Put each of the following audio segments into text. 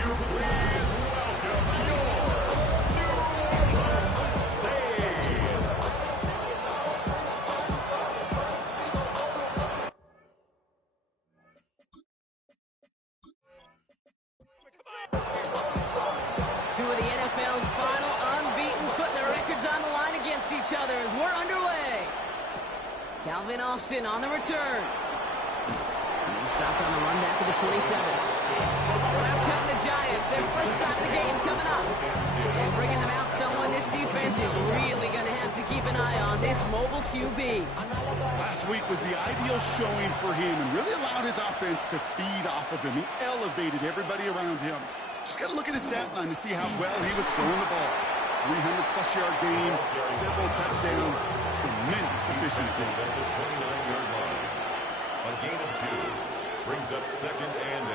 you please welcome your new Two of the NFL's final unbeatens putting their records on the line against each other as we're underway. Calvin Austin on the return. He stopped on the run back at the 27. So now cutting the Giants, their first shot of the game coming up. And bringing them out someone this defense is really going to have to keep an eye on, this mobile QB. Last week was the ideal showing for him and really allowed his offense to feed off of him. He elevated everybody around him. Just got to look at his stat line to see how well he was throwing the ball. 300-plus yard game, several touchdowns, tremendous efficiency. At the 29-yard line. A gain of 2 brings up 2nd and 8.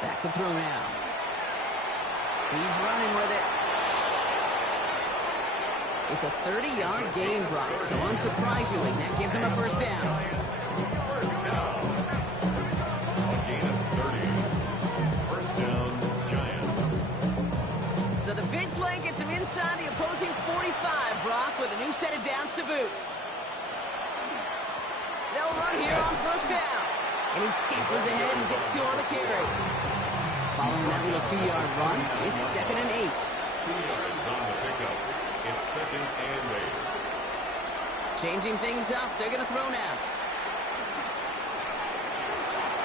Back to throw now. He's running with it. It's a 30-yard gain, Brock, so unsurprisingly, that gives him a first down. First down. A gain of 30. First down, Giants. So the big play gets him inside the opposing 45, Brock, with a new set of downs to boot. They'll run here on first down. And he scampers ahead and gets 2 on the carry. Following that little 2-yard run, it's 2nd and 8. 2 yards on the pickup. It's 2nd and 8. Changing things up, they're going to throw now.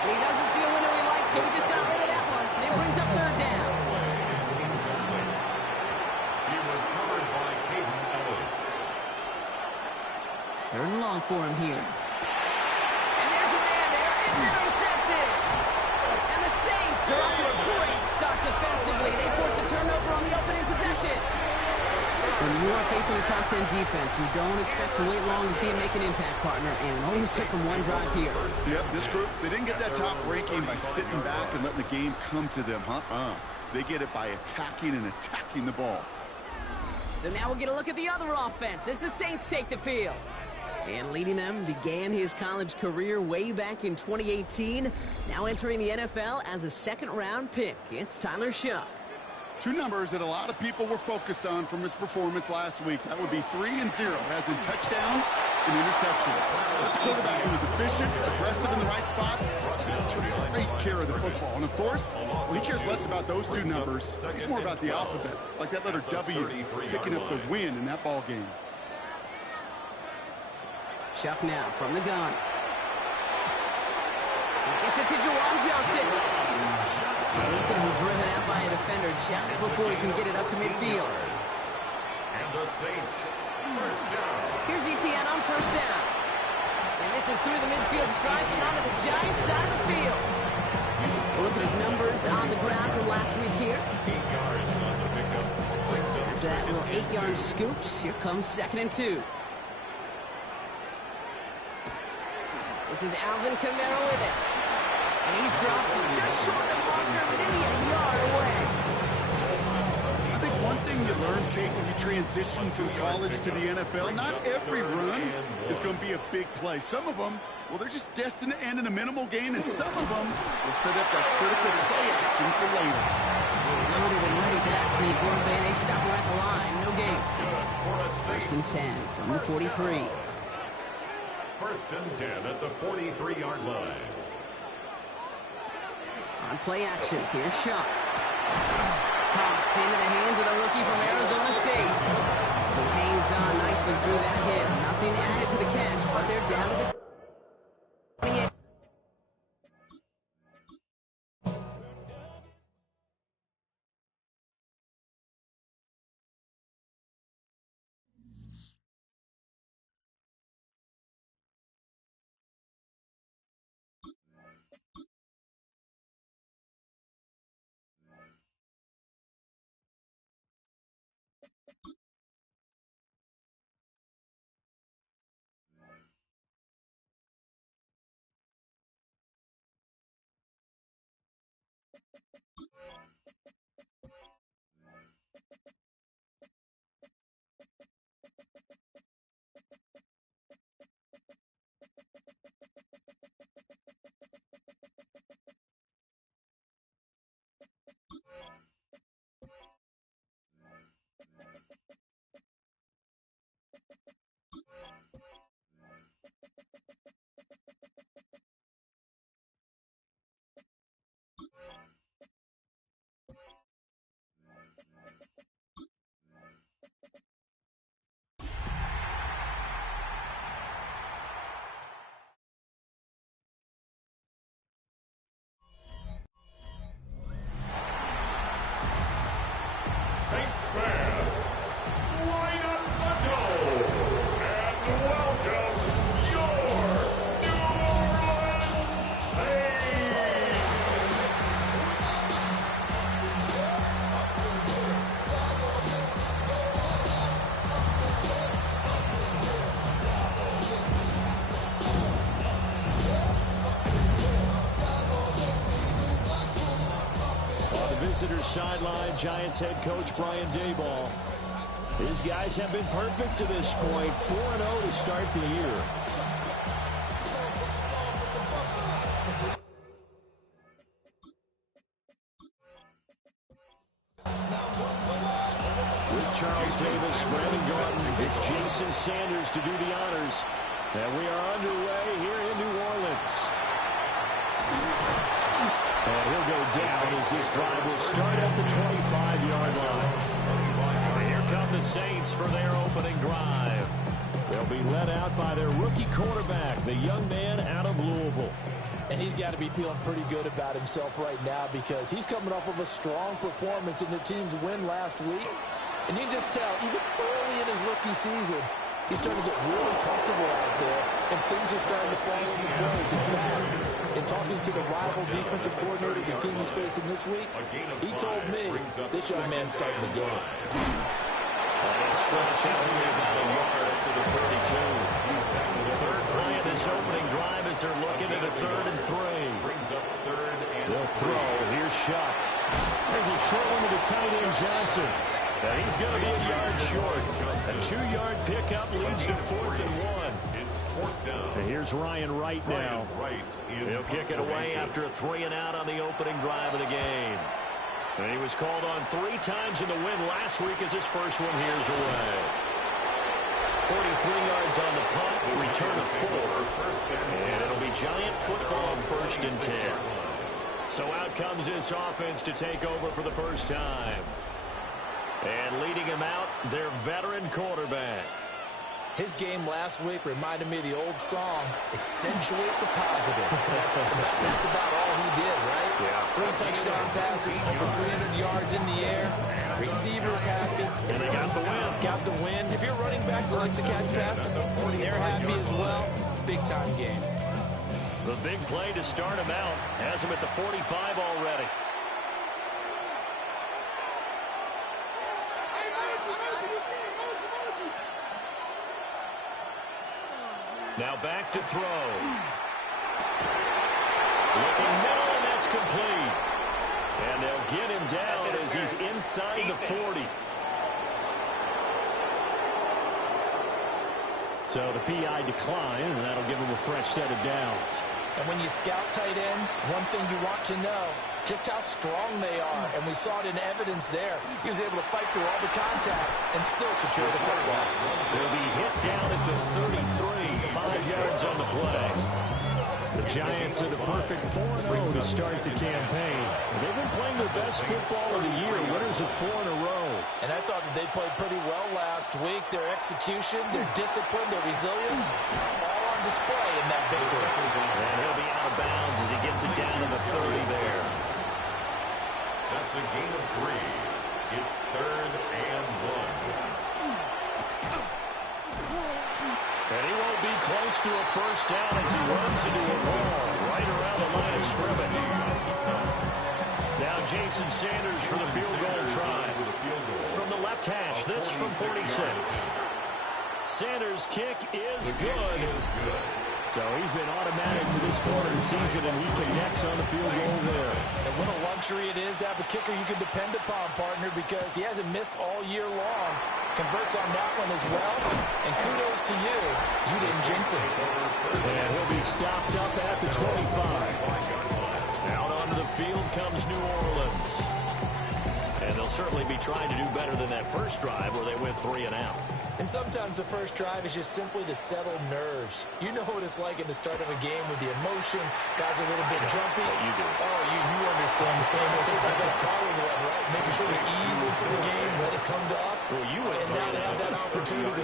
And he doesn't see a window he likes, so he just got rid of that one. And it brings up 3rd down. He was covered by Caden Ellis. 3rd and long for him here. And there's a man there. It's intercepted. And the Saints are off to a great start defensively. They force a turnover on the opening possession. When you are facing a top 10 defense, you don't expect to wait long to see him make an impact, partner, and it only took him 1 drive here. Yep, this group, they didn't get that top ranking by sitting back and letting the game come to them. They get it by attacking the ball. So now we'll get a look at the other offense as the Saints take the field. And leading them began his college career way back in 2018. Now entering the NFL as a 2nd-round pick. It's Tyler Shuck. 2 numbers that a lot of people were focused on from his performance last week. That would be 3 and 0, as in touchdowns and interceptions. This quarterback who was efficient, aggressive in the right spots, took great care of the football. And of course, when he cares less about those 2 numbers, it's more about the alphabet, like that letter W, picking up the win in that ball game. Shuck now from the gun. He gets it to Juwan Johnson. And he's going to be driven out by a defender just before he can get it up to midfield. And the Saints, first down. Here's ETN on first down. And this is through the midfield stripe and onto the Giants side of the field. We'll look at his numbers on the ground from last week here. 8 yards on the pickup. After that little 8-yard scoop, here comes 2nd and 2. This is Alvin Kamara with it. And he's dropped just short of the marker, maybe a yard away. I think one thing you learn, Kate, when you transition from college to the NFL, not every run is going to be a big play. Some of them, well, they're just destined to end in a minimal gain, and some of them will set up that critical play action for later. Loaded and ready for that sneak. They stop her at the line. No gain. 1st and 10 from the 43. 1st and 10 at the 43-yard line. On play action, here's Shuck. Caught into the hands of the rookie from Arizona State. He hangs on nicely through that hit. Nothing added to the catch, but they're down to the Saints fans, line up the dome and welcome your New Orleans Saints. On the visitor's sideline, Giants head coach Brian Daboll. His guys have been perfect to this point, 4-0 to start the year. With Charles Davis, Brandon Gordon, it's Jason Sanders to do the honors. And we are underway here in New Orleans. And he'll go down as this drive will start at the 25-yard line. Here come the Saints for their opening drive. They'll be led out by their rookie quarterback, the young man out of Louisville. And he's got to be feeling pretty good about himself right now because he's coming up with a strong performance in the team's win last week. And you can just tell, even early in his rookie season, he's starting to get really comfortable out there, and things are starting to fall into place. In fact, in talking to the rival defensive coordinator the team is facing this week, he told me this young man's starting the game. And stretch out only about a yard up to the 32. The third play of this opening drive as they're looking at a 3rd and 3. They'll throw. Here's Shuck. There's a short one to the tight end, Johnson. Now he's going to be a yard short. A 2-yard pickup leads to 4th and 1. It's 4th down. And here's Ryan Wright now. He'll kick it away after a 3-and-out on the opening drive of the game. And he was called on 3 times in the win last week as his first one here's away. 43 yards on the punt, return of 4. And it'll be Giant football 1st and 10. So out comes this offense to take over for the first time. And leading him out, their veteran quarterback. His game last week reminded me of the old song, accentuate the positive. That's about all he did, right? Yeah. 3 touchdown passes, over 300 yards in the air. Receivers happy. And they got the win. Got the win. If you're running back that likes to catch passes, they're happy as well. Big-time game. The big play to start him out has him at the 45 already. Now back to throw. Looking middle, and that's complete. And they'll get him down as he's inside the 40. So the PI decline, and that'll give him a fresh set of downs. And when you scout tight ends, one thing you want to know, just how strong they are. And we saw it in evidence there. He was able to fight through all the contact and still secure the football. They'll be hit down at the 33, 5 yards on the play. The Giants are the perfect 4-0 to start the campaign. They've been playing their best football of the year, winners of 4 in a row. And I thought that they played pretty well last week. Their execution, their discipline, their resilience, all on display in that victory. And he'll be out of bounds as he gets it down to the 30 there. That's a gain of 3. It's 3rd and 1. And he won't be close to a first down as he runs into a wall right around the line of scrimmage. Now Jason Sanders for the field goal try. From the left hash, this from 46. Sanders' kick is good. So he's been automatic to this point of the season, and he connects on the field goal there. And what a luxury it is to have a kicker you can depend upon, partner, because he hasn't missed all year long. Converts on that one as well. And kudos to you. You didn't jinx it. And he'll be stopped up at the 25. Out onto the field comes New Orleans. And they'll certainly be trying to do better than that first drive where they went 3 and out. And sometimes the first drive is just simply to settle nerves. You know what it's like at the start of a game with the emotion. Guys are a little bit jumpy. But you do. Oh, you understand the same. It's just like us calling one, right? Making sure we ease into the game, let it come to us. Well, you went and now to have that opportunity.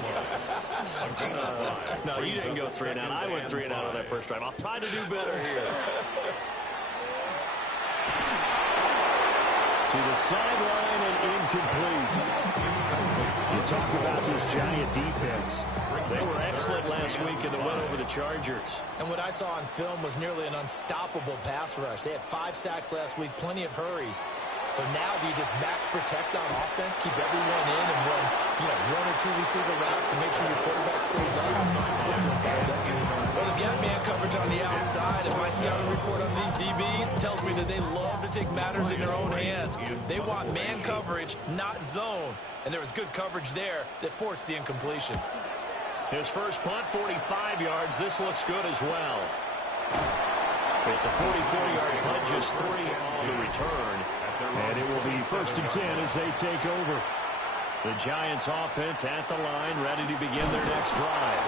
No, you didn't go 3 and out. I went 3 and out on that first drive. I'll try to do better here. To the sideline and incomplete. You talk about this Giant defense. They were excellent last week in the win over the Chargers. And what I saw on film was nearly an unstoppable pass rush. They had 5 sacks last week, plenty of hurries. So now do you just max protect on offense, keep everyone in, and run, 1 or 2 receiver routes to make sure your quarterback stays up? Listen, well, they've got man coverage on the outside, and my scouting report on these DBs tells me that they love to take matters in their own hands. They want man coverage, not zone. And there was good coverage there that forced the incompletion. His first punt, 45 yards. This looks good as well. It's a 44-yard punt, just 3 on the return. And it will be 1st and 10 as they take over. The Giants offense at the line, ready to begin their next drive.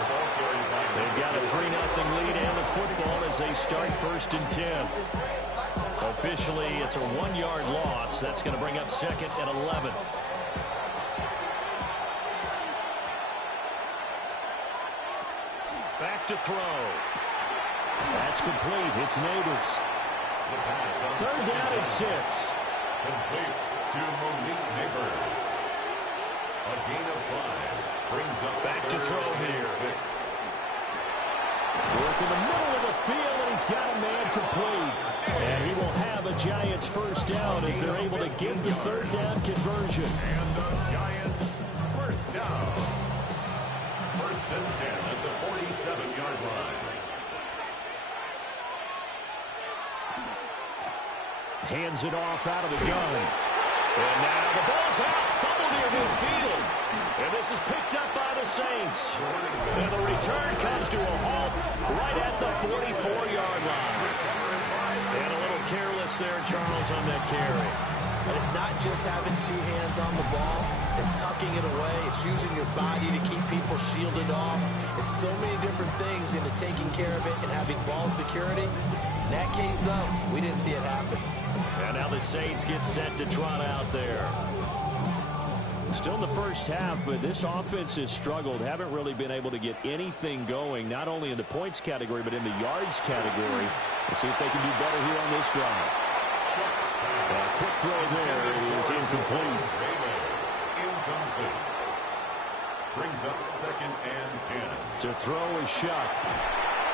They've got a 3-0 lead and the football as they start 1st and 10. Officially, it's a 1-yard loss. That's going to bring up 2nd and 11. Back to throw. That's complete. It's Neighbors. 3rd down and 6. Complete to Monique Neighbors. A gain of 5 brings up back to throw here. 6. Work in the middle of the field, and he's got a man complete. And he will have a Giants 1st down as they're able to get the 3rd down conversion. And the Giants 1st down. 1st and 10 at the 47-yard line. Hands it off out of the gun. And now the ball's out. Fumble near midfield. And this is picked up by the Saints. And the return comes to a halt right at the 44-yard line. And a little careless there, Charles, on that carry. And it's not just having 2 hands on the ball. It's tucking it away. It's using your body to keep people shielded off. It's so many different things into taking care of it and having ball security. In that case, though, we didn't see it happen. And now the Saints get set to trot out there. Still in the first half, but this offense has struggled. Haven't really been able to get anything going, not only in the points category, but in the yards category. Let's see if they can do better here on this drive. Quick throw there. It is incomplete. Incomplete. Brings up 2nd and 10. To throw is Shuck.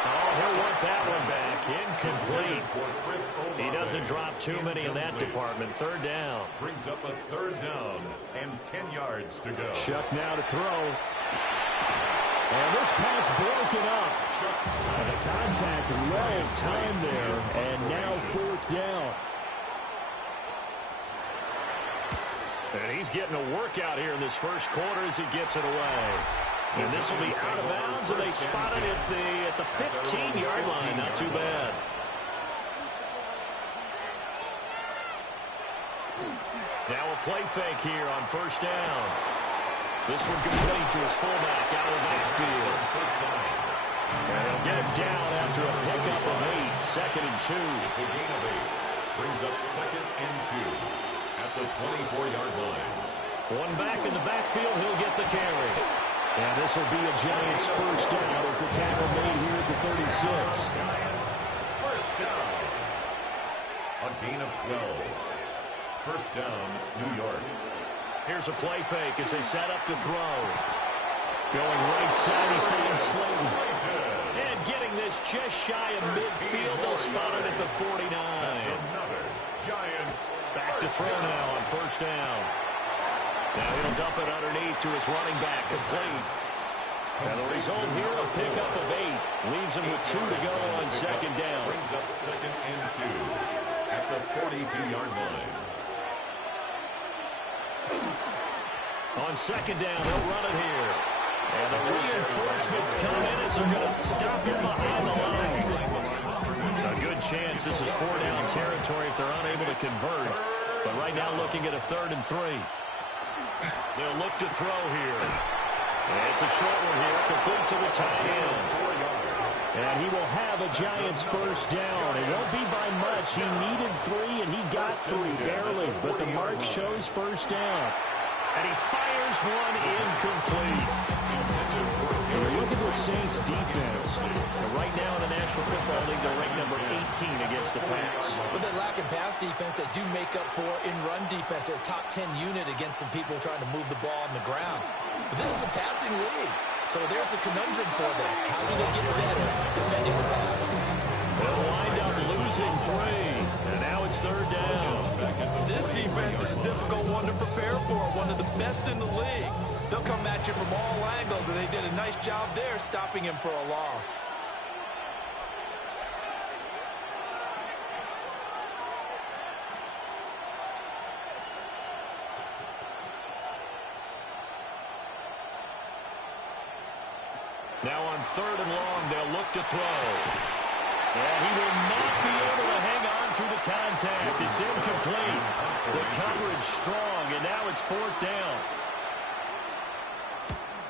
Oh, he'll want that one back. Incomplete. He doesn't drop too many in that department. 3rd down. Brings up a 3rd down and 10 yards to go. Shuck now to throw. And this pass broken up. And the contact, well timed there. And now 4th down. And he's getting a workout here in this first quarter as he gets it away. And this will be out of bounds, and they spot it at the 15-yard line. Not too bad. Now a play fake here on 1st down. This one complete to his fullback out of the backfield. And he'll get him down after a pickup of 8. 2nd and 2. It's a gain of 8. Brings up 2nd and 2 at the 24-yard line. One back in the backfield. He'll get the carry. And this will be a Giants 1st down as the tackle made here at the 36. Giants 1st down. A gain of 12. 1st down, New York. Here's a play fake as they set up to throw. Going right side, he finds Slayton. And getting this just shy of midfield. They'll spot it at the 49. That's another Giants. Back to throw now on 1st down. Now he'll dump it underneath to his running back, complete. And the result here, a pickup of 8. Leaves him with 2 to go on 2nd down. Brings up 2nd and 2 at the 42-yard line. On 2nd down, they'll run it here. And the reinforcements come in as they're going to stop him behind the line. A good chance this is 4-down territory if they're unable to convert. But right now looking at a 3rd and 3. They'll look to throw here. And it's a short one here, complete to the tight end. And he will have a Giants 1st down. It won't be by much. He needed 3, and he got 3, barely. But the mark shows 1st down. And he fires one incomplete. Look at the Saints defense. Right now in the National Football League, they're ranked number 18 against the pass. But they're lacking pass defense. They do make up for in run defense. They're a top 10 unit against some people trying to move the ball on the ground. But this is a passing league. So there's a conundrum for them. How do they get better defending the pass? They'll wind up losing 3. And now it's third down. This defense is a difficult one to prepare for. One of the best in the league. They'll come at you from all angles, and they did a nice job there stopping him for a loss. Now on third and long, they'll look to throw. And he will not be able to hang on through the contact. It's incomplete. The coverage strong, and now it's fourth down.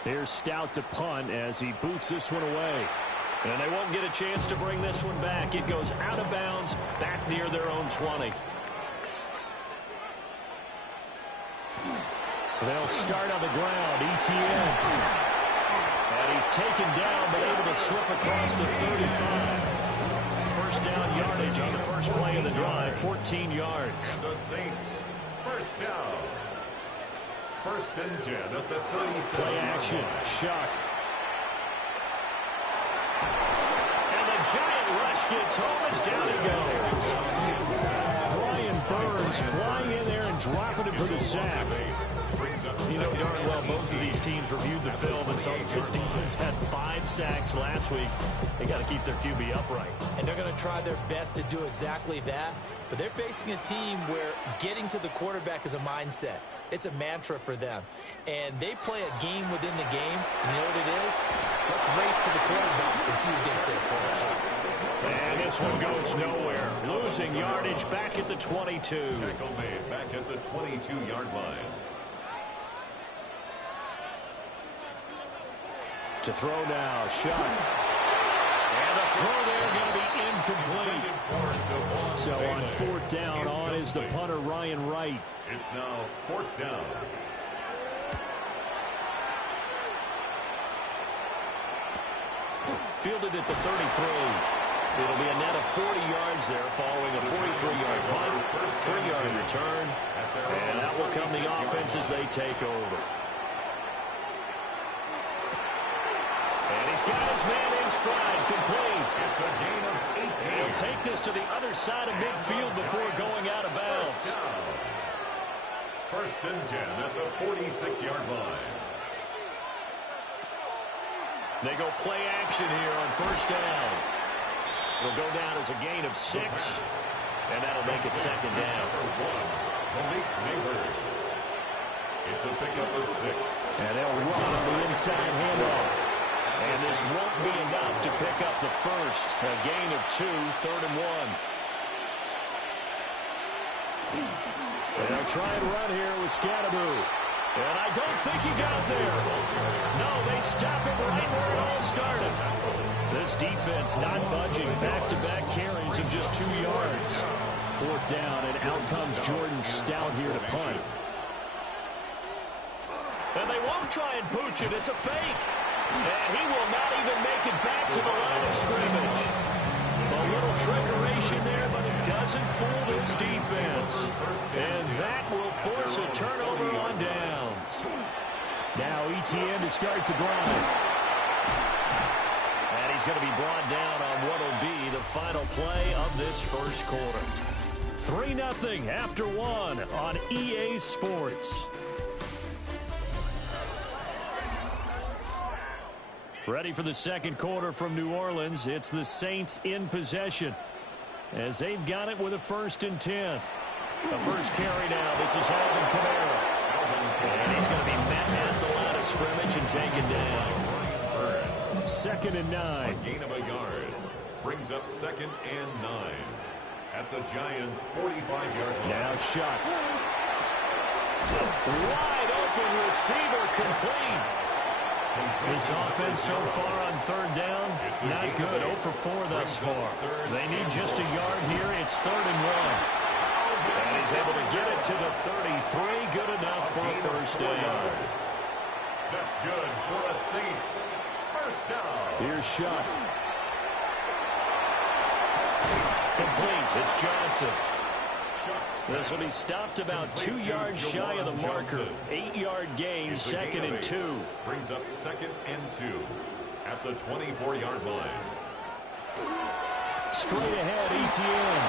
Here's Stout to punt as he boots this one away. And they won't get a chance to bring this one back. It goes out of bounds, back near their own 20. They'll start on the ground. ETN. And he's taken down, but able to slip across the 35. First down yardage on the first play of the drive, 14 yards. And the Saints, first down. First and 10 at the 37. Play action, Shuck. And the giant rush gets home as down he goes. Brian Burns flying in there and dropping it for the sack. You know darn well both of these teams reviewed the film and saw that this defense had 5 sacks last week. They got to keep their QB upright. And they're going to try their best to do exactly that. But they're facing a team where getting to the quarterback is a mindset. It's a mantra for them. And they play a game within the game. And you know what it is? Let's race to the quarterback and see who gets there first. And this one goes nowhere. Losing yardage back at the 22. Tackle made back at the 22-yard line. To throw now, Shuck. And the throw there going to be incomplete. So on fourth down, on is the punter, Ryan Wright. It's now fourth down. Fielded at the 33. It'll be a net of 40 yards there following a 43-yard punt, 3-yard return. And that will come the offense as they take over. And he's got his man in stride, complete. It's a gain of 18. He'll take this to the other side of midfield before going out of bounds. First and 10 at the 46-yard line. They go play action here on first down. It'll go down as a gain of 6, and that'll make it second down. Malik Neighbors. It's a pickup of 6. And they'll run on the inside handoff. And this won't be enough to pick up the first. A gain of 2, third and 1. And they'll try and run here with Scatteroo. And I don't think he got there. No, they stop him right where it all started. This defense not budging. Back-to-back carries of just 2 yards. Fourth down, and out comes Jordan Stout here to punt. And they won't try and pooch it. It's a fake. And he will not even make it back to the line of scrimmage. A little trickeration there, but it doesn't fool this defense. And that will force a turnover on downs. Now ETN to start the drive. And he's going to be brought down on what will be the final play of this first quarter. 3-0 after 1 on EA Sports. Ready for the second quarter from New Orleans. It's the Saints in possession as they've got it with a 1st and 10. The first carry now. This is Alvin Kamara. And he's going to be met at the line of scrimmage and taken down. 2nd and 9. A gain of a yard. Brings up 2nd and 9. At the Giants' 45-yard line. Now Shuck. Wide open receiver, complete. This offense so far on third down, not good. 0 for 4 thus far. They need just a yard here. It's 3rd and 1. And he's able to get it to the 33. Good enough for a first down. That's good for a Saints first down. Here's Shuck. Complete. It's Johnson. This will be stopped about 2 yards shy of the marker. 8-yard gain, 2nd and 2. Brings up 2nd and 2 at the 24-yard line. Straight ahead, ETN.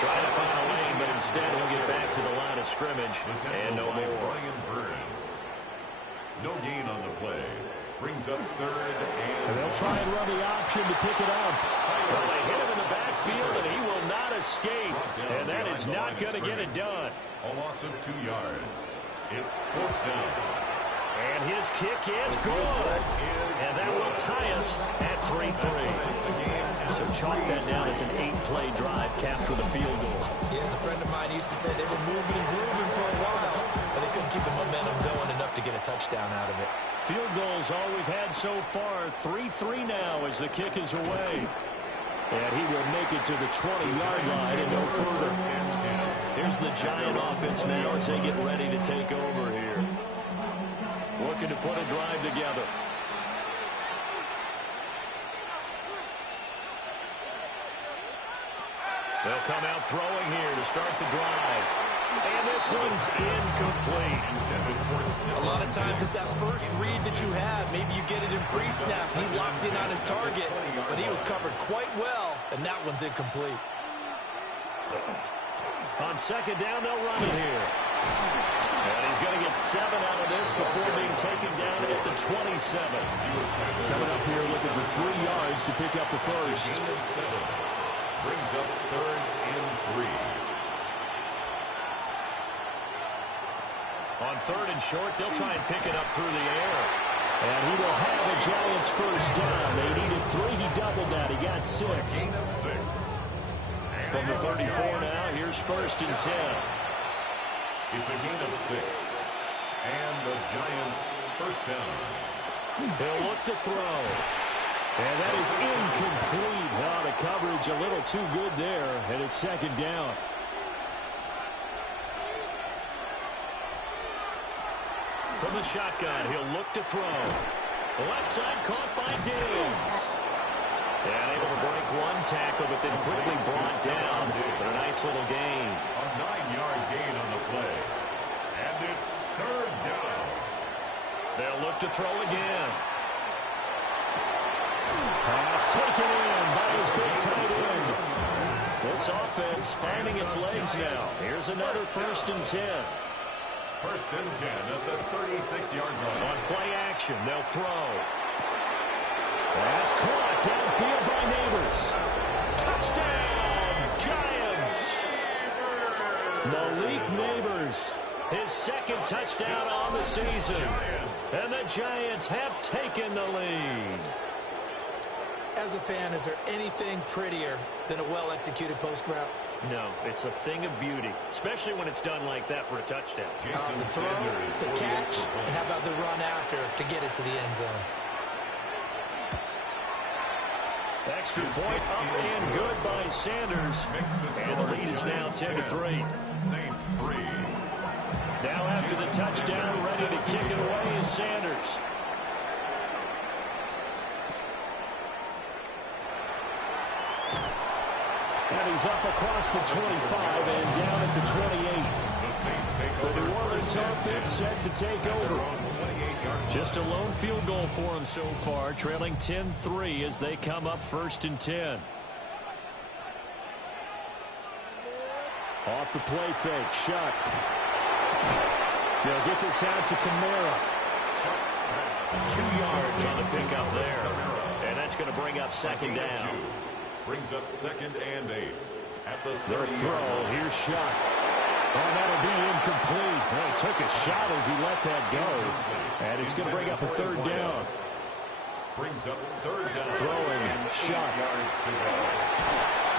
Trying to find a lane, but instead he'll get back to the line of scrimmage. And no more. Brian Burns. No gain on the play. Brings up 3rd and they'll try and run the option to pick it up. Well, they hit him in the backfield, and he will not escape. And that is not going to get it done. A loss of 2 yards. It's 4th down. And his kick is good. And that will tie us at 3-3. So chalk that down as an 8-play drive capped with a field goal. Yeah, as a friend of mine used to say, they were moving and grooving for a while, but they couldn't keep the momentum going enough to get a touchdown out of it. Field goals all we've had so far. 3-3 now as the kick is away. And he will make it to the 20-yard line and no further. Here's the Giant offense now as they get ready to take over here. Looking to put a drive together. They'll come out throwing here to start the drive. And this one's incomplete. A lot of times it's that first read that you have. Maybe you get it in pre-snap. He locked in on his target, but he was covered quite well, and that one's incomplete. On 2nd down, they'll run it here. And he's going to get 7 out of this before being taken down at the 27. Coming up here looking for 3 yards to pick up the first. Brings up 3rd and 3. On 3rd and short, they'll try and pick it up through the air. And he will have a Giants first down. They needed 3. He doubled that. He got 6. Gain of 6. From the 34 now, here's 1st and 10. It's a gain of 6. And the Giants first down. He'll look to throw. And that is incomplete. Wow, the coverage a little too good there. And it's 2nd down. From the shotgun, he'll look to throw. The left side caught by Diggs. And able to break one tackle, but then quickly brought down. But a nice little gain. A 9-yard gain on the play. And it's 3rd down. They'll look to throw again. Pass taken in by his big tight end. This offense finding its legs now. Here's another 1st and 10. 1st and 10 at the 36-yard line. On play action, they'll throw. That's caught downfield by Neighbors. Touchdown, Giants! Malik Neighbors, his 2nd touchdown on the season. And the Giants have taken the lead. As a fan, is there anything prettier than a well-executed post route? No, it's a thing of beauty, especially when it's done like that for a touchdown. The throw, the catch, and how about the run after to get it to the end zone? Extra point up and good by Sanders. And the lead is now 10-3. Saints 3. Now after the touchdown, ready to kick it away is Sanders. And he's up across the 25 and down at the 28. The New Orleans offense set to take over. Just a lone field goal for them so far, trailing 10-3 as they come up 1st and 10. Off the play fake, Shuck. They'll get this out to Kamara. 2 yards on the pickup there. And that's going to bring up 2nd down. Brings up 2nd and 8 at the 30. Their throw, here's Shuck. Oh, that'll be incomplete. Well, he took a shot as he let that go. And it's going to bring up a 3rd down. Brings up 3rd down. Throwing, Shuck.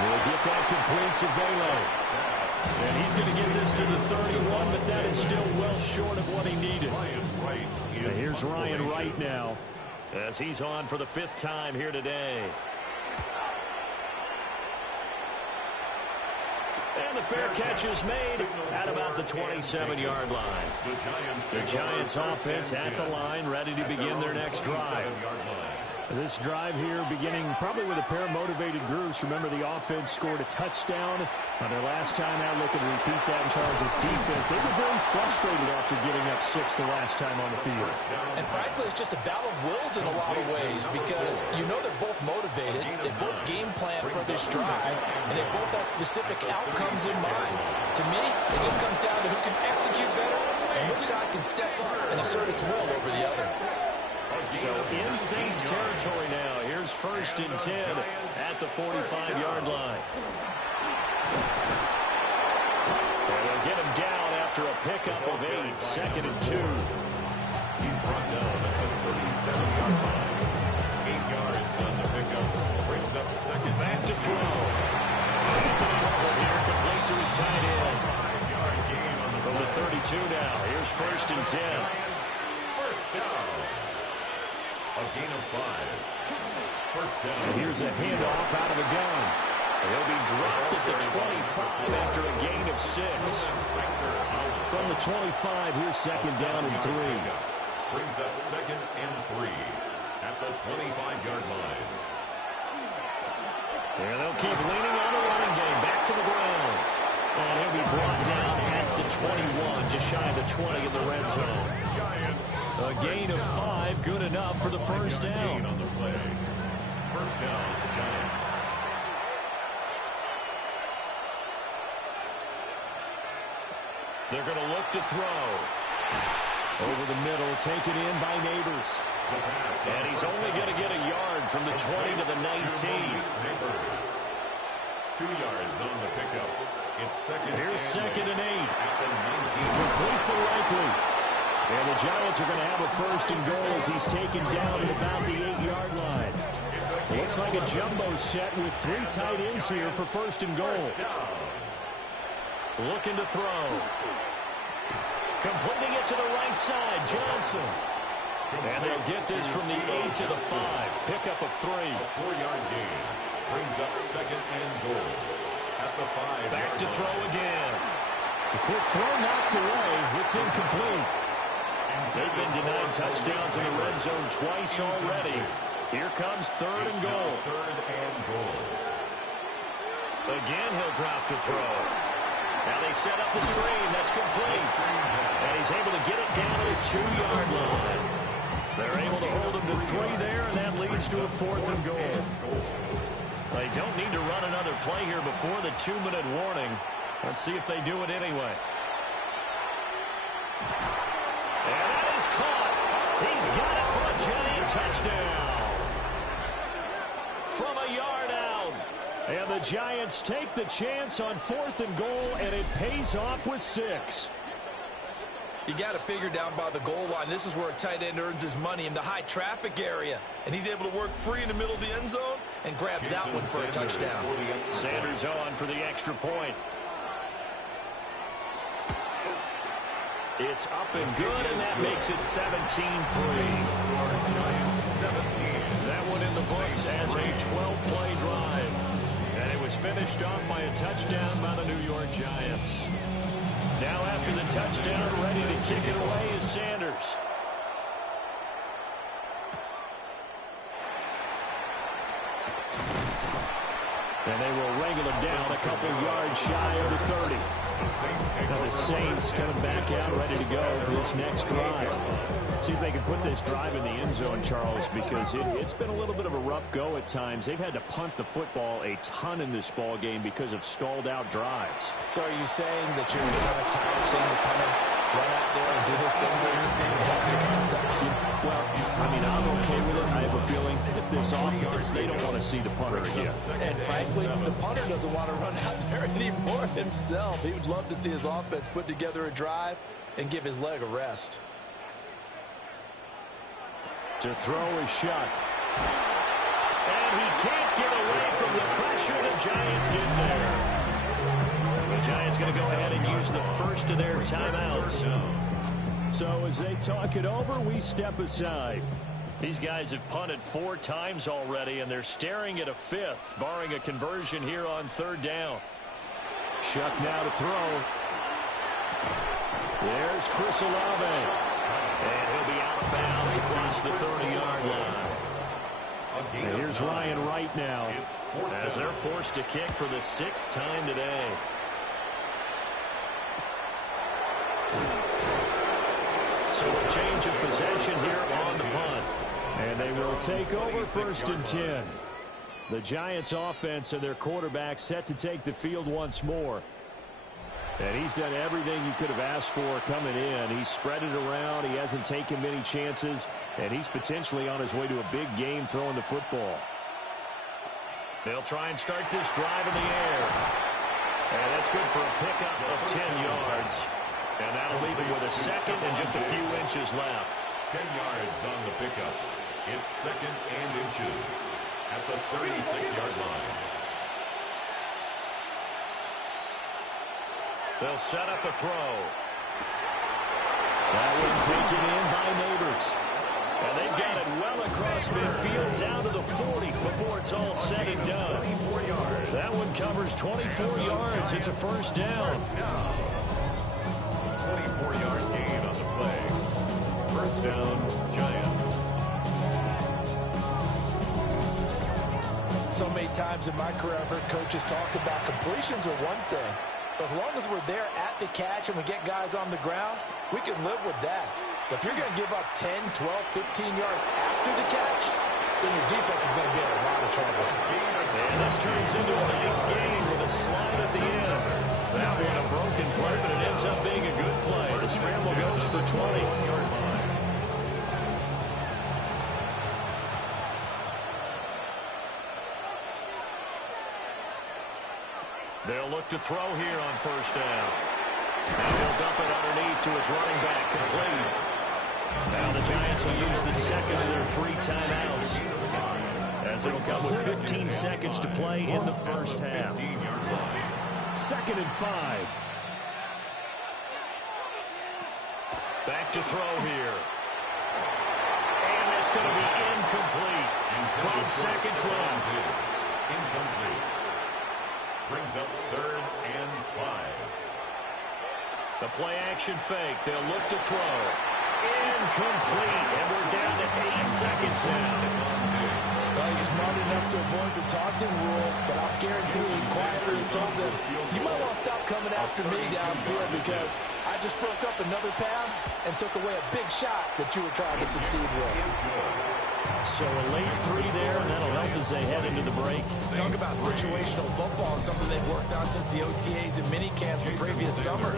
We'll get that complete to Vele. And he's going to get this to the 31, but that is still well short of what he needed. And here's Ryan Wright now as he's on for the 5th time here today. And the fair catch is made at about the 27-yard line. The Giants offense at the line, ready to begin their next drive. This drive here beginning probably with a pair of motivated groups. Remember, the offense scored a touchdown on their last time out. Looking to repeat that in Charles' defense. They were very frustrated after getting up 6 the last time on the field. And frankly, it's just a battle of wills in a lot of ways because you know they're both motivated. They both game plan for this drive, and they both have specific outcomes in mind. To me, it just comes down to who can execute better and which side can step up and assert its will over the other. So in Saints territory now. Here's 1st and 10 at the 45-yard line. And they'll get him down after a pickup of 8. 2nd and 2. He's brought down at the 37-yard line. 8 yards on the pickup. Brings up 2nd. Back to throw. It's a short one here, complete to his tight end. 5-yard gain on the From the 32 now. Here's 1st and 10. First down. A gain of 5. First down. Here's a handoff out of the gun. He'll be dropped at the 25 after a gain of 6. From the 25, here's 2nd down and 3. Brings up 2nd and 3 at the 25-yard line. And they'll keep leaning on the running game. Back to the ground. And he'll be brought down at the 21, just shy of the 20 in the red zone. A gain of 5, good enough for the first down. On the play. First down, Giants. They're going to look to throw. Over the middle, taken in by Neighbors. And he's only going to get a yard from the 20 to the 19. 2 yards on the pickup. It's 2nd. Here's 2nd and 8. At the 19. Complete to Likely. And the Giants are going to have a 1st and goal as he's taken down at about the 8-yard line. Looks like a jumbo set with 3 tight ends here for 1st and goal. Looking to throw. Completing it to the right side, Johnson. And they'll get this from the 8 to the 5. Pickup of 3. A 4-yard gain. Brings up 2nd and goal. At the 5. Back to throw again. The quick throw knocked away. It's incomplete. They've been denied touchdowns in the red zone twice already. Here comes 3rd and goal. 3rd and goal. Again, he'll drop to throw. Now they set up the screen. That's complete. And he's able to get it down to the 2-yard line. They're able to hold him to 3 there, and that leads to a 4th and goal. They don't need to run another play here before the 2-minute warning. Let's see if they do it anyway. And that is caught. He's got it for a Giant touchdown. From a yard out. And the Giants take the chance on 4th and goal, and it pays off with 6. You got to figure down by the goal line. This is where a tight end earns his money in the high traffic area. And he's able to work free in the middle of the end zone and grabs that one for a touchdown. Sanders on for the extra point. It's up and good, and that makes it 17-3. That one in the books as a 12-play drive. And it was finished off by a touchdown by the New York Giants. Now after the touchdown, ready to kick it away is Sanders. And they will wrangle him down a couple yards shy of the 30. Now the Saints coming back out, ready to go for this next drive. See if they can put this drive in the end zone, Charles, because it's been a little bit of a rough go at times. They've had to punt the football a ton in this ball game because of stalled-out drives. So are you saying that you're kind of tired of seeing the punter run out there and do this thing during this game? Is that what you're trying to say? Well, I mean, I'm okay with it. I have a feeling that this offense, they don't want to see the punter again. And frankly, the punter doesn't want to run out there anymore himself. He would love to see his offense put together a drive and give his leg a rest. To throw is Shuck. And he can't get away from the pressure. The Giants get there. The Giants going to go ahead and use the first of their timeouts. So as they talk it over, we step aside. These guys have punted 4 times already, and they're staring at a 5th, barring a conversion here on 3rd down. Shuck now to throw. There's Chris Olave. And he'll be out of bounds across the 30-yard line. And here's Ryan Wright now as they're forced to kick for the 6th time today. So a change of possession here on the punt. And they will take over 1st and 10. The Giants offense and their quarterback set to take the field once more. And he's done everything you could have asked for coming in. He's spread it around. He hasn't taken many chances. And he's potentially on his way to a big game throwing the football. They'll try and start this drive in the air. And that's good for a pickup of 10 yards. And that'll leave him with a second and just a few inches left. 10 yards on the pickup. It's 2nd and inches at the 36-yard line. They'll set up a throw. That one taken in by Neighbors. And they've got it well across midfield down to the 40 before it's all said and done. That one covers 24 yards. It's a first down. 24-yard gain on the play. First down, Giants. So many times in my career, I've heard coaches talk about completions are one thing. But as long as we're there at the catch and we get guys on the ground, we can live with that. But if you're going to give up 10, 12, 15 yards after the catch, then your defense is going to be in a lot of trouble. And this turns into a nice game with a slide at the end. That one a broken play, but it ends up being a good play. The scramble goes for 20. They'll look to throw here on first down. And he'll dump it underneath to his running back, complete. Now the Giants will use the second of their 3 timeouts, as it'll come with 15 seconds to play in the first half. 2nd and 5. Back to throw here. And that's going to be incomplete. 12 seconds left. Incomplete. Brings up 3rd and 5. The play action fake. They'll look to throw. Incomplete. And we're down to 8 seconds now. He's smart enough to avoid the taunting rule, but I'll guarantee he quietly has told them, you might want to stop coming after me downfield because I just broke up another pass and took away a big shot that you were trying to succeed with. So a late 3 there, and that'll help as they head into the break. Talk about situational football and something they've worked on since the OTAs and mini camps the previous summer.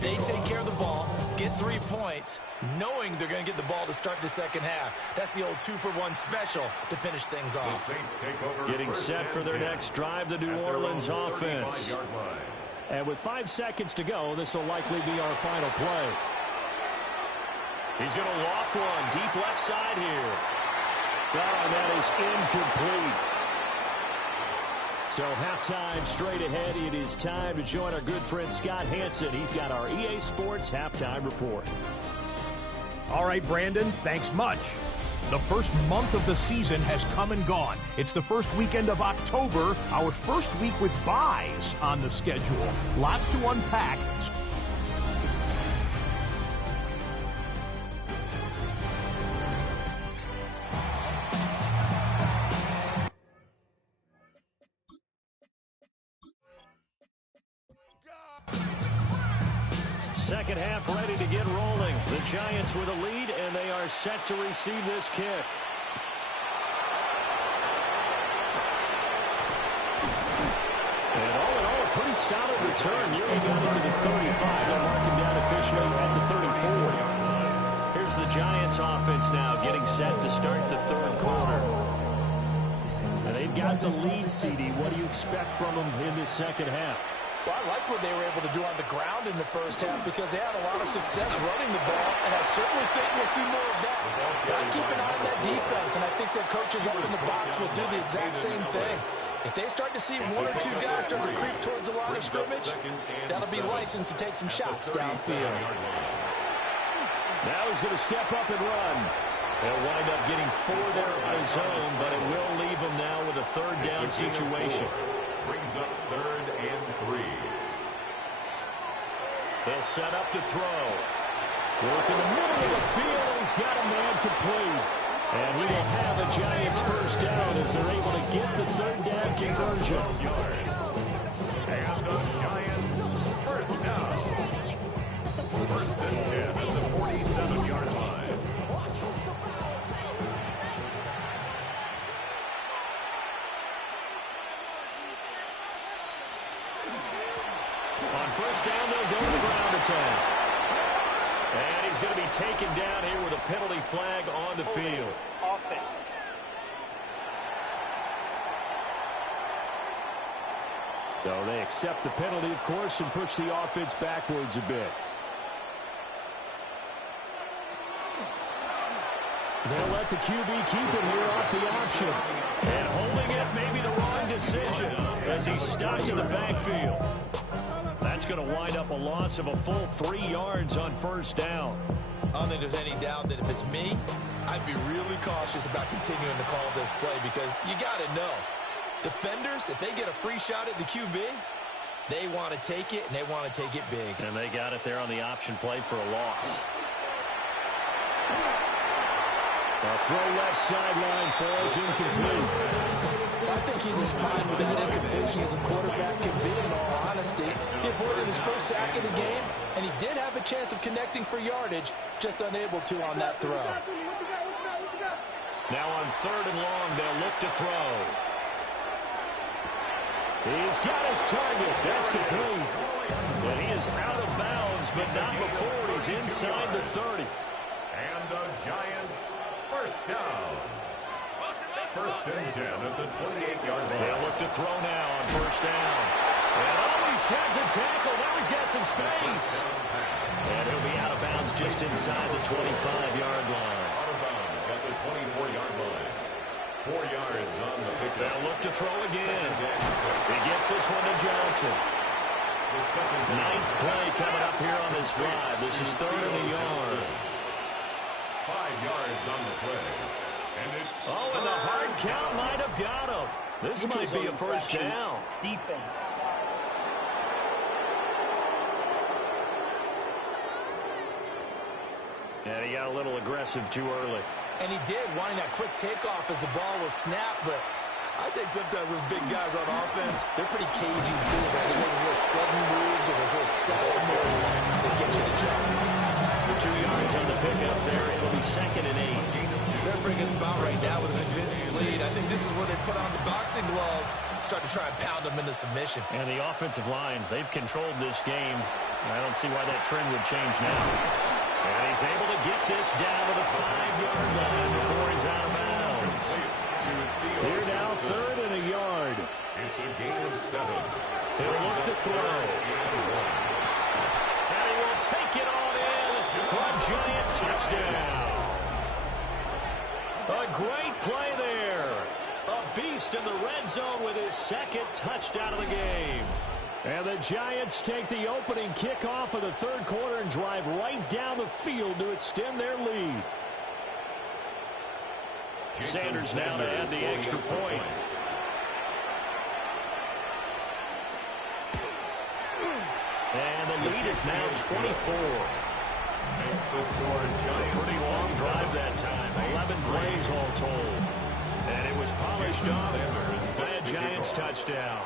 They take care of the ball, get 3 points, knowing they're going to get the ball to start the second half. That's the old 2-for-1 special to finish things off. Getting set for their next drive, the New Orleans offense. And with 5 seconds to go, this will likely be our final play. He's going to loft one deep left side here. And that is incomplete. So halftime straight ahead. It is time to join our good friend Scott Hansen. He's got our EA Sports halftime report. All right, Brandon, thanks much. The first month of the season has come and gone. It's the first weekend of October, our first week with buys on the schedule. Lots to unpack. Second half ready to get rolling. The Giants with a lead, and they are set to receive this kick. And all in all, a pretty solid return. Nearly got it to the 35. They'll mark him down officially at the 34. Here's the Giants offense now getting set to start the third quarter. And they've got the lead, CD. What do you expect from them in this second half? Well, I like what they were able to do on the ground in the first half because they had a lot of success running the ball, and I certainly think we'll see more of that. Got to keep an eye on that defense, and I think their coaches up in the box will do the exact same thing. If they start to see 1 or 2 guys start to creep towards the line of scrimmage, that'll be licensed to take some shots downfield. Now he's going to step up and run. They'll wind up getting 4 there on his own, but it will leave him now with a third down situation. Brings up 3rd and 3. He'll set up to throw. Work in the middle of the field, and he's got a man complete. And he will have a Giants first down as they're able to get the third down conversion. And the Giants first down. First and 10 at the 47-yard line. On first down, they'll go to the ground attack. And he's going to be taken down here with a penalty flag on the field. So they accept the penalty, of course, and push the offense backwards a bit. They'll let the QB keep it here off the option. And holding it may be the wrong decision as he's stopped in the backfield. That's going to wind up a loss of a full 3 yards on first down. I don't think there's any doubt that if it's me, I'd be really cautious about continuing to call this play because you got to know, defenders, if they get a free shot at the QB, they want to take it, and they want to take it big. And they got it there on the option play for a loss. A throw left sideline falls incomplete. I think he's as fine with that incompletion as a quarterback can be, in all honesty. He avoided his first sack of the game, and he did have a chance of connecting for yardage, just unable to on that throw. Now on third and long, they'll look to throw. He's got his target. That's complete. And he is out of bounds, but not before he's inside the 30. And the Giants first down. First and 10 at the 28-yard line. They'll look to throw now on first down. And he sheds a tackle. Now he's got some space. And he'll be out of bounds just inside the 25-yard line. Out of bounds at the 24-yard line. 4 yards on the pickup. They'll look to throw again. He gets this one to Johnson. Ninth play coming up here on this drive. This is third and a yard. 5 yards on the play. And it's and the hard count might have got him. This might be a first down. Defense. And he got a little aggressive too early. And he did, wanting that quick takeoff as the ball was snapped, but I think sometimes those big guys on offense, they're pretty cagey too. They make those little sudden moves or those little subtle moves that get you to jump. 2 yards on the pickup there. It'll be second and 8. They're in a pretty good spot right now with a convincing lead. I think this is where they put on the boxing gloves, start to try and pound them into submission. And the offensive line, they've controlled this game. I don't see why that trend would change now. And he's able to get this down to the 5-yard line before he's out of bounds. Here now, third and a yard. It's a gain of 7. He'll look to throw. And he will take it all in for a Giant touchdown. A great play there. A beast in the red zone with his second touchdown of the game. And the Giants take the opening kickoff of the third quarter and drive right down the field to extend their lead. Sanders now to add the extra point. And the lead is now 24. Makes the score Giants. Pretty long drive that time. 11 plays all told. And it was polished off by a Giants touchdown.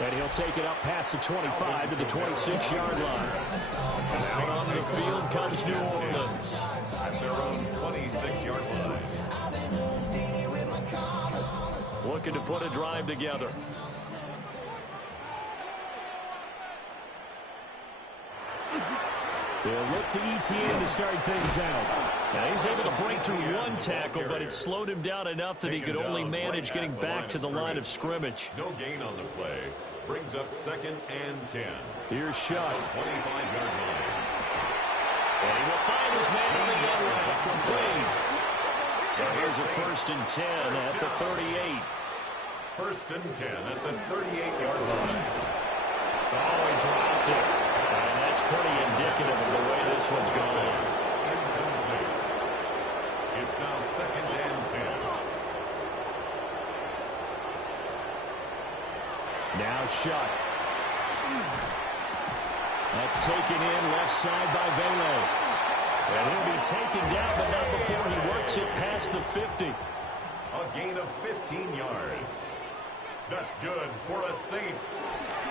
And he'll take it up past the 25 to the 26-yard line. Out on the field comes New Orleans. At their own 26-yard line. Looking to put a drive together. They'll look to ETN to start things out. Now he's able to break through one tackle, but it slowed him down enough that he could only manage getting back to the line of scrimmage. No gain on the play. Brings up second and 10. Here's Shutt. 25-yard line. And he will find his man on the end route. Complete. So here's a first and 10 at the 38. First and 10 at the 38-yard line. Oh, he dropped it. And that's pretty indicative of the way this one's going. Incomplete. It's now second and 10. Now Shuck. That's taken in left side by Vele. And he'll be taken down, but not before he works it past the 50. A gain of 15 yards. That's good for a Saints.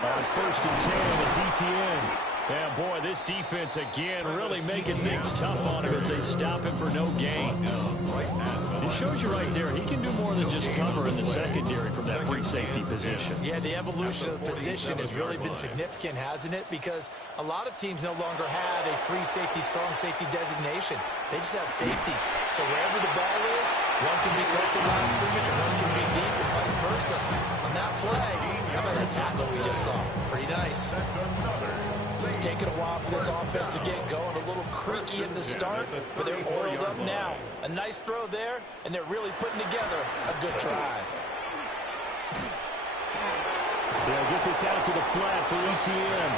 On 1st and 10, it's ETN. Yeah, boy, this defense again really making things tough on him as they stop him for no gain. It shows you right there, he can do more than just cover in the secondary from that free safety position. Yeah, the evolution of the position has really been significant, hasn't it? Because a lot of teams no longer have a free safety, strong safety designation. They just have safeties. So wherever the ball is, one can be close to the line of scrimmage and one can be deep and vice versa. On that play, how about that tackle we just saw? Pretty nice. It's taken a while for this offense to get going. A little creaky in the start, but they're oiled up now. A nice throw there, and they're really putting together a good drive. They'll get this out to the flat for ETN.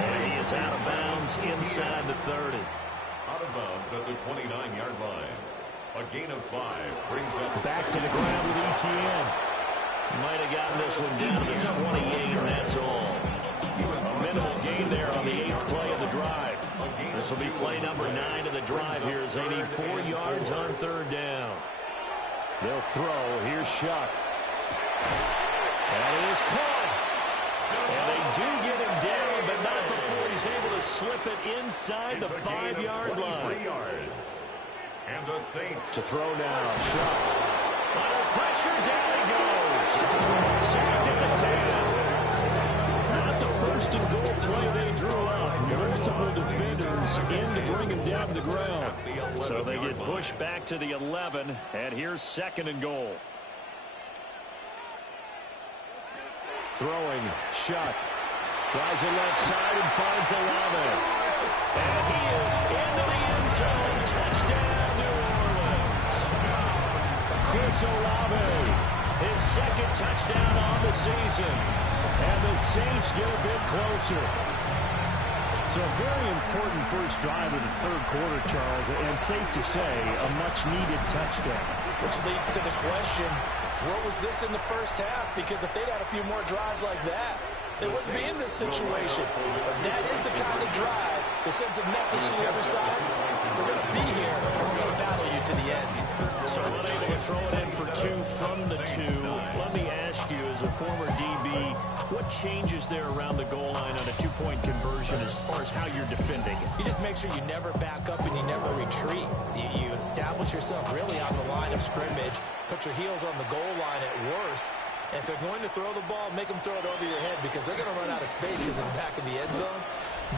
And he is out of bounds inside the 30. Out of bounds at the 29-yard line. A gain of 5 brings up back to the ground with ETN. Might have gotten this one down to the 28, and that's all. A minimal gain there on the 8th play of the drive. This will be play number 9 of the drive here as they need 4 yards on 3rd down. They'll throw. Here's Shuck. That is caught. And they do get him down, but not before he's able to slip it inside the 5-yard line. Yards. And the Saints to throw now. Shuck. Under pressure, down he goes. Sacked at the 10. Not the first and goal play they drew up. Multiple defenders in to bring him down to the ground. So they get pushed back to the 11, and here's 2nd and goal. Throwing, Shuck. Tries the left side and finds Olave. And he is into the end zone. Touchdown, New Orleans. Chris Olave, his 2nd touchdown on the season. And the Saints get a bit closer. So a very important first drive of the 3rd quarter, Charles, and safe to say, a much-needed touchdown. Which leads to the question, what was this in the first half? Because if they'd had a few more drives like that, they wouldn't be in this situation. But that is the kind of drive that sends a message to the other side. We're going to be here, and we're going to battle you to the end. So unable to throw it in for 2 from the 2. Let me ask you, as a former DB, what changes there around the goal line on a 2-point conversion as far as how you're defending? You just make sure you never back up and you never retreat. You establish yourself really on the line of scrimmage, put your heels on the goal line at worst. And if they're going to throw the ball, make them throw it over your head because they're going to run out of space because of the back of the end zone.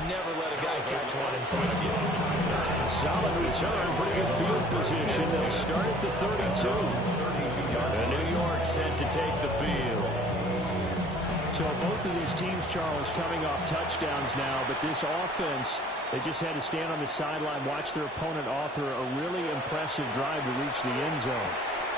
Never let a guy catch one in front of you. Solid return, pretty good field position. They'll start at the 32. And New York set to take the field. So both of these teams, Charles, coming off touchdowns now, but this offense, they just had to stand on the sideline, watch their opponent author a really impressive drive to reach the end zone.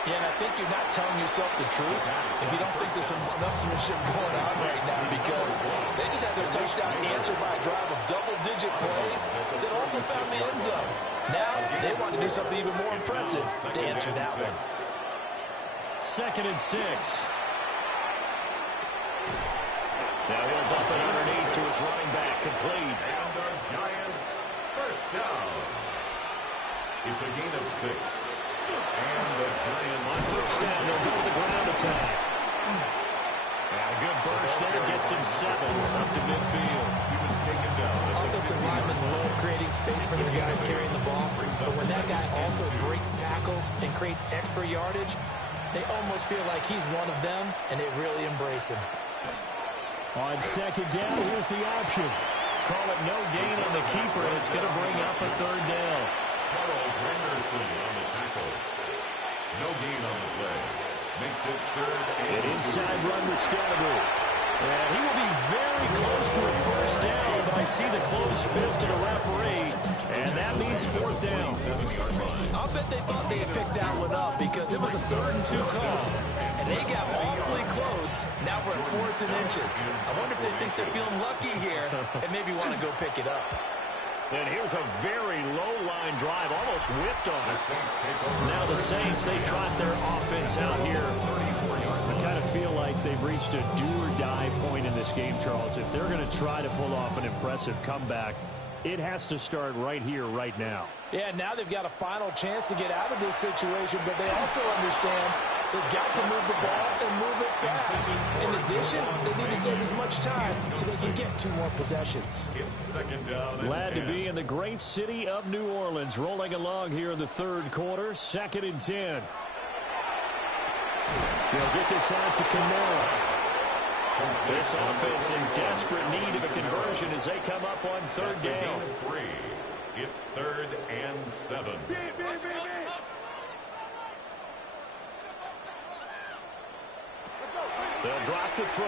Yeah, and I think you're not telling yourself the truth if you don't think there's some one-upsmanship going on right now because they just had their touchdown answered by a drive of double-digit plays that also found the end zone. Now they want to do something even more impressive to answer that one. 2nd and 6. Now he'll dump it underneath to his running back, complete. And the Giants first down. It's a gain of 6. And the Giants on first down, they'll go to the ground attack. And a good burst there gets him 7 up to midfield. He was taken down. Offensive linemen love creating space for their guys carrying the ball. But when that guy also breaks tackles and creates extra yardage, they almost feel like he's one of them, and they really embrace him. On 2nd down, here's the option. Call it no gain on the keeper, and it's going to bring up a 3rd down. Carl Henderson on the tackle. No gain on the play. Makes it 3rd and an inside run with Scatterby. And he will be very close to a first down, but I see the closed fist of the referee, and that means 4th down. I'll bet they thought they had picked that one up because it was a 3rd and 2 call, and they got awfully close. Now we're at 4th and inches. I wonder if they think they're feeling lucky here and maybe want to go pick it up. And here's a very low-line drive, almost whiffed on it. Now the Saints, they trot their offense out here. It kind of feel like they've reached a do-or-die point in this game, Charles. If they're going to try to pull off an impressive comeback, it has to start right here, right now. Yeah, now they've got a final chance to get out of this situation, but they also understand they've got to move the ball and move it fast. In addition, they need to save as much time so they can get 2 more possessions. Glad to be in the great city of New Orleans, rolling along here in the third quarter, 2nd and 10. They'll get this out to Kamara. This offense in desperate need of a conversion as they come up on 3rd down. It's 3rd and 7. They'll drop to throw.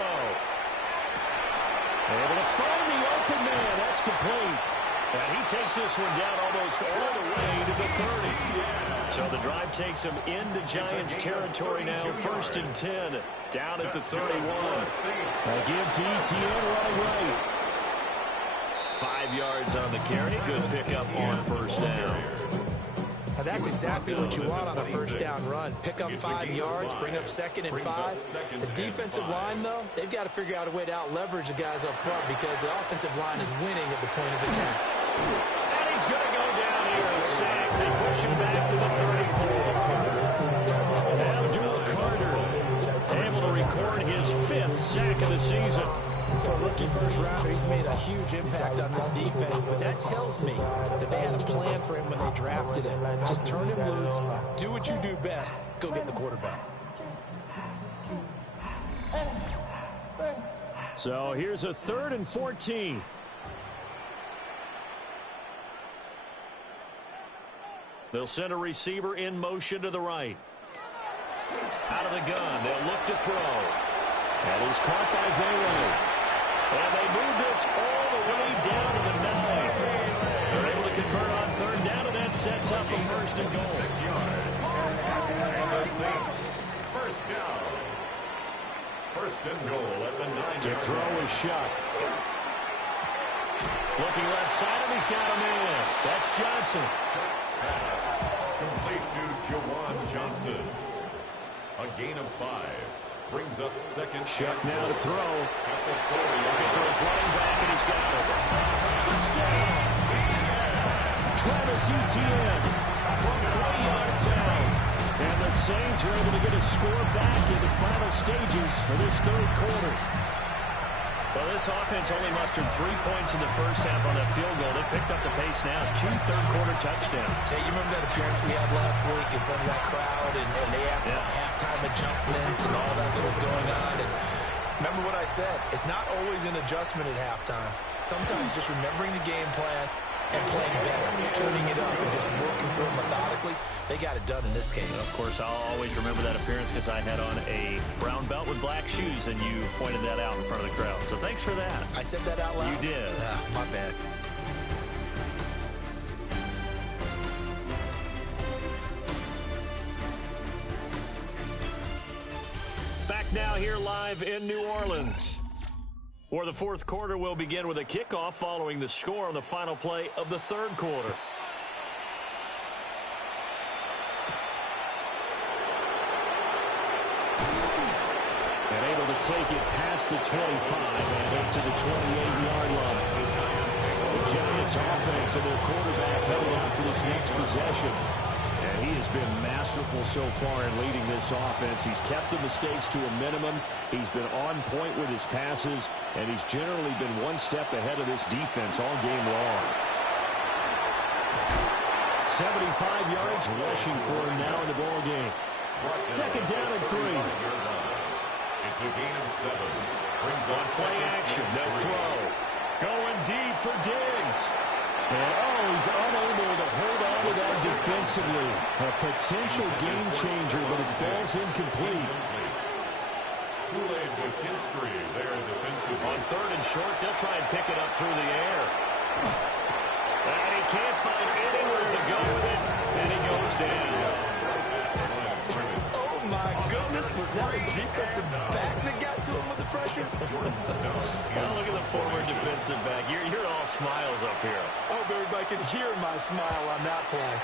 Able to find the open man. That's complete. And he takes this one down almost all the way to the 30. So the drive takes him into Giants territory now. 1st and 10, down at the 31. They'll give to Etienne running right. 5 yards on the carry. Good pickup on 1st down. Now that's exactly what you want on a 1st down run. Pick up 5 yards, bring up 2nd and 5. The defensive line, though, they've got to figure out a way to out-leverage the guys up front because the offensive line is winning at the point of attack. And he's going to go down here and sack. They push him back to the 34. Abdul Carter able to record his 5th sack of the season. For a rookie first rounder, he's made a huge impact on this defense, but that tells me that they had a plan for him when they drafted him. Just turn him loose, do what you do best, go get the quarterback. So here's a 3rd and 14. They'll send a receiver in motion to the right. Out of the gun, they'll look to throw. And he's caught by Vela. And they move this all the way down to the 9. They're able to convert on 3rd down, and that sets up a 1st and goal. 6 yards. And the Saints, 1st down. 1st and goal at the 9. To throw is Shuck. Looking left side, and he's got a man. That's Johnson. Pass complete to Jawan Johnson. A gain of 5. Brings up 2nd. Shuck now to throw. At the 40. Looking for his running back, and he's got it. Touchdown! Travis Etienne From 3 yards out. And the Saints are able to get a score back in the final stages of this 3rd quarter. Well, this offense only mustered 3 points in the first half on that field goal. They picked up the pace now. 2 third-quarter touchdowns. Hey, you remember that appearance we had last week in front of that crowd, and they asked about halftime adjustments and all that was going on. And remember what I said. It's not always an adjustment at halftime. Sometimes just remembering the game plan and playing better, turning it up and just working through it methodically. They got it done in this case. Of course, I'll always remember that appearance because I had on a brown belt with black shoes, and you pointed that out in front of the crowd. So thanks for that. I said that out loud? You did. My bad. Back now here live in New Orleans, where the 4th quarter will begin with a kickoff following the score on the final play of the 3rd quarter. And able to take it past the 25 and up to the 28-yard line. The Giants offense and their quarterback headed out for this next possession. And he has been masterful so far in leading this offense. He's kept the mistakes to a minimum. He's been on point with his passes, and he's generally been one step ahead of this defense all game long. 75 yards rushing for him now in the ball game. 2nd down and 3. It's a gain of 7. Brings On play action, no throw. Going deep for Diggs. And, he's unable to hold on to that defensively. A potential game changer, but it falls incomplete. Kool-Aid with history there defensively. On 3rd and short, they'll try and pick it up through the air. And he can't find anywhere to go with it, and he goes down. Oh, my goodness. Was that a defensive back that got to him with the pressure? Well, look at the forward defensive back. You're all smiles up here. I hope everybody can hear my smile on that play.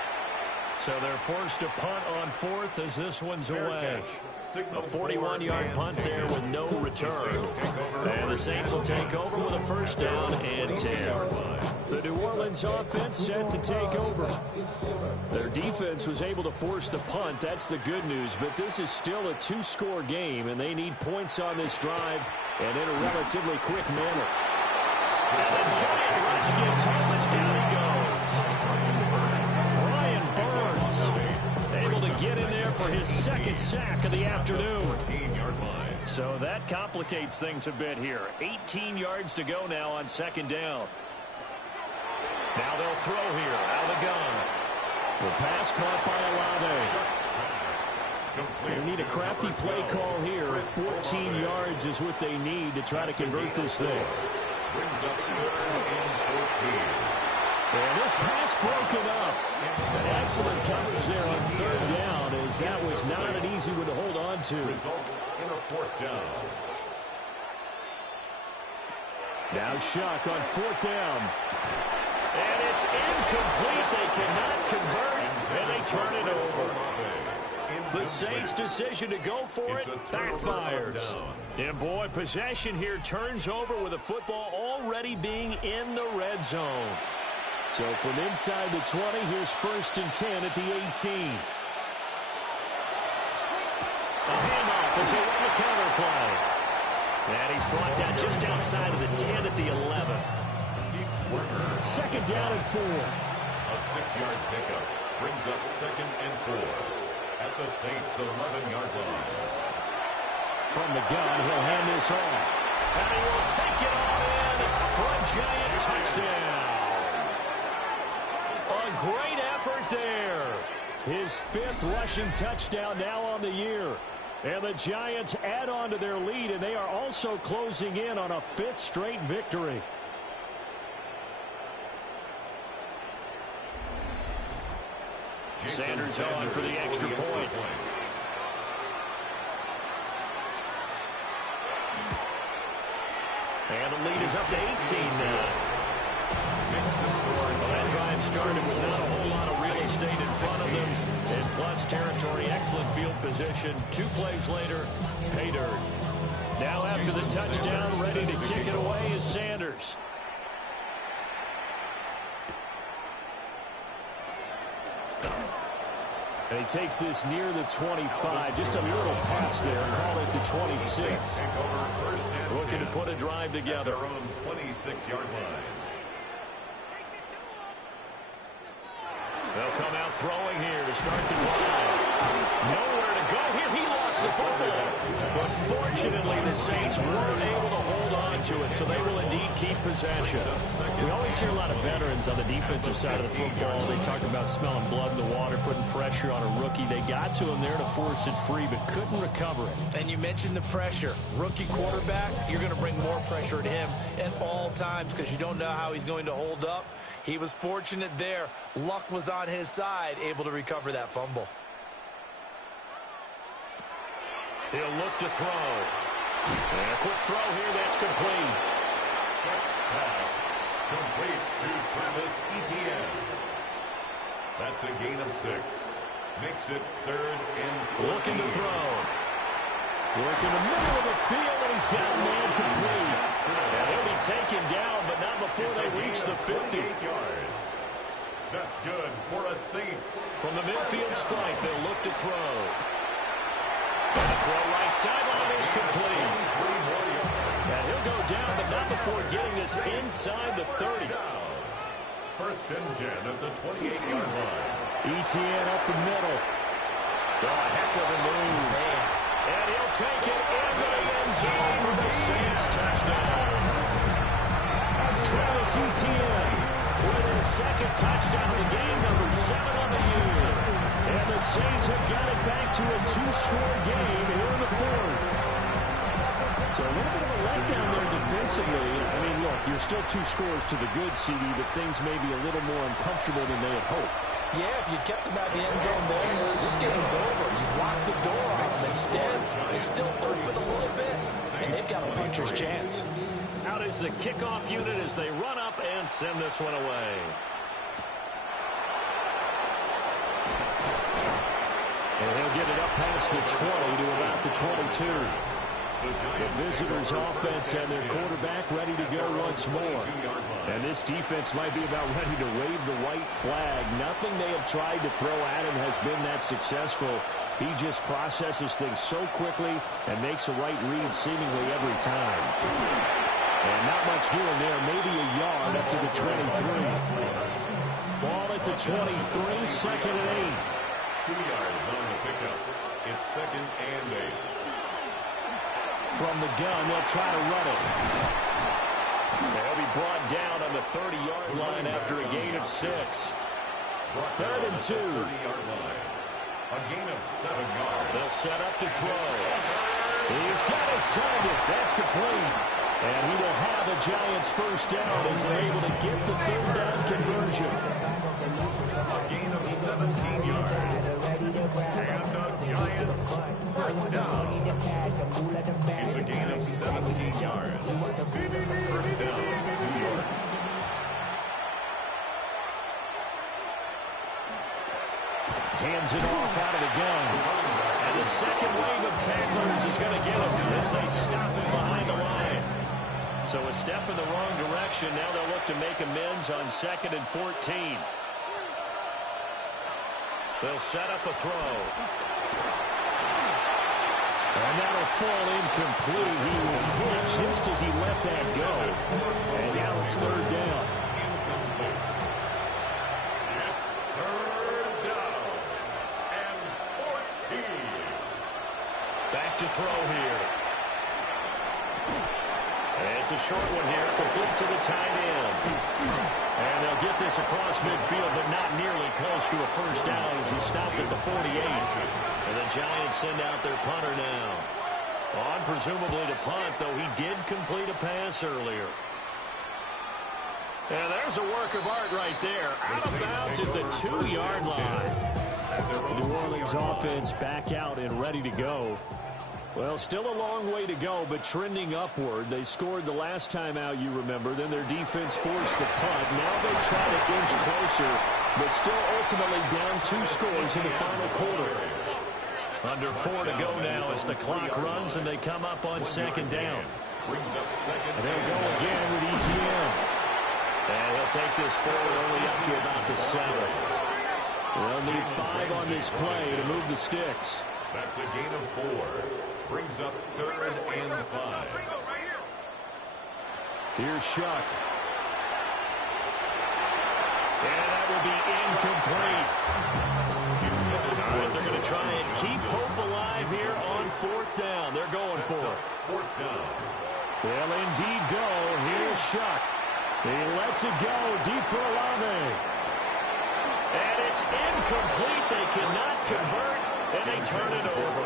So they're forced to punt on fourth as this one's away. A 41-yard punt there with no return. And the Saints will take over with a first down and 10. The New Orleans offense set to take over. Their defense was able to force the punt. That's the good news. But this is still a two-score game, and they need points on this drive and in a relatively quick manner. And the giant rush gets home as down he goes. Able to get in there for his second sack of the afternoon. So that complicates things a bit here. 18 yards to go now on second down. Now they'll throw here out of the gun. The pass caught by Olave. They need a crafty play call here. 14 yards is what they need to try to convert this thing. Brings up 3rd and 14. And this pass broken up. An excellent coverage there on third down, as that was not an easy one to hold on to. Results in a 4th down. Now Shuck on 4th down. And it's incomplete. They cannot convert, and they turn it over. The Saints' decision to go for it backfires. And boy, possession here turns over with the football already being in the red zone. So from inside the 20, here's 1st and 10 at the 18. A handoff as they run the counter play. And he's brought down just outside of the 10 at the 11. 2nd down and 4. A 6-yard pickup brings up 2nd and 4 at the Saints' 11-yard line. From the gun, he'll hand this off. And he will take it all in for a giant touchdown. A great effort there. His 5th rushing touchdown now on the year. And the Giants add on to their lead, and they are also closing in on a 5th straight victory. Sanders on for the extra point. And the lead is up to 18 now. Well, that drive started with not a whole lot of real estate in front of them. And plus territory, excellent field position. 2 plays later, pay dirt. Now after the touchdown, ready to kick it away is Sanders. And he takes this near the 25. Just a little pass there. Call it the 26. Looking to put a drive together. Their own 26-yard line. They'll come out throwing here to start the drive. Nowhere to go here. He lost the football. But fortunately, the Saints weren't able to hold on to it, so they will indeed keep possession. We always hear a lot of veterans on the defensive side of the football. They talk about smelling blood in the water, putting pressure on a rookie. They got to him there to force it free, but couldn't recover it. And you mentioned the pressure. Rookie quarterback, you're going to bring more pressure to him at all times because you don't know how he's going to hold up. He was fortunate there. Luck was on his side, able to recover that fumble. He'll look to throw. And a quick throw here, that's complete. Sharp's pass complete to Travis Etienne. That's a gain of 6. Makes it 3rd and 14. Looking to throw. Work in the middle of the field, and he's got a man complete. And he'll be taken down, but not before they reach the 50. Yards. That's good for a Saints. From the midfield stripe, they'll look to throw. And the throw right sideline is complete. And he'll go down, but not before getting this inside the 30. 1st and 10 at the 28-yard line. Etienne up the middle. Oh, a heck of a move. And he'll take it in the end zone for the Saints touchdown. Travis Etienne with his 2nd touchdown of the game, number 7 on the year. And the Saints have got it back to a 2-score game here in the 4th. So a little bit of a letdown there defensively. I mean, look, you're still 2 scores to the good, CD, but things may be a little more uncomfortable than they had hoped. Yeah, if you kept him out of the end zone there, this game's over. You've locked the door off. Instead, it's still open a little bit, and they've got a puncher's chance. Out is the kickoff unit as they run up and send this one away. And he'll get it up past the 20 to about the 22. The visitors' offense and their quarterback ready to go once more. And this defense might be about ready to wave the white flag. Nothing they have tried to throw at him has been that successful. He just processes things so quickly and makes a right read seemingly every time. And not much doing there. Maybe a yard up to the 23. Ball at the 23, second and 8. 2 yards on the pickup. It's second and 8. From the gun, they'll try to run it. They'll be brought down on the 30-yard line after a gain of 6. Third and 2. 30-yard line. A gain of 7 yards. They'll set up to throw. He's got his target. That's complete. And he will have a Giants first down as they're able to get the third down conversion. A gain of 17 yards. And the Giants first down. It's a gain of 17 yards. First down, New York. Hands it off out of the gun. And the second wave of tacklers is going to get him as they stop him behind the line. So a step in the wrong direction. Now they'll look to make amends on 2nd and 14. They'll set up a throw. And that'll fall incomplete. He was hit just as he let that go. And now it's third down. Incomplete. It's third down and 14. Back to throw here. It's a short one here, complete to the tight end. And they'll get this across midfield, but not nearly close to a first down as he stopped at the 48. And the Giants send out their punter now. On presumably to punt, though he did complete a pass earlier. And there's a work of art right there. Out of bounds at the 2-yard line. The New Orleans offense back out and ready to go. Well, still a long way to go, but trending upward. They scored the last time out, you remember. Then their defense forced the punt. Now they try to inch closer, but still ultimately down 2 scores in the final quarter. Under 4 to go now as the clock runs and they come up on second down. And they'll go again with ETN. And he'll take this forward only up to about the 7. They'll need 5 on this play to move the sticks. That's a gain of 4. Brings up third and 5. Here's Shuck. And that will be incomplete. All right, they're going to try and keep hope alive here on 4th down. They're going for it. 4th down. They'll indeed go. Here's Shuck. He lets it go deep for Olave. And it's incomplete. They cannot convert, and they turn it over.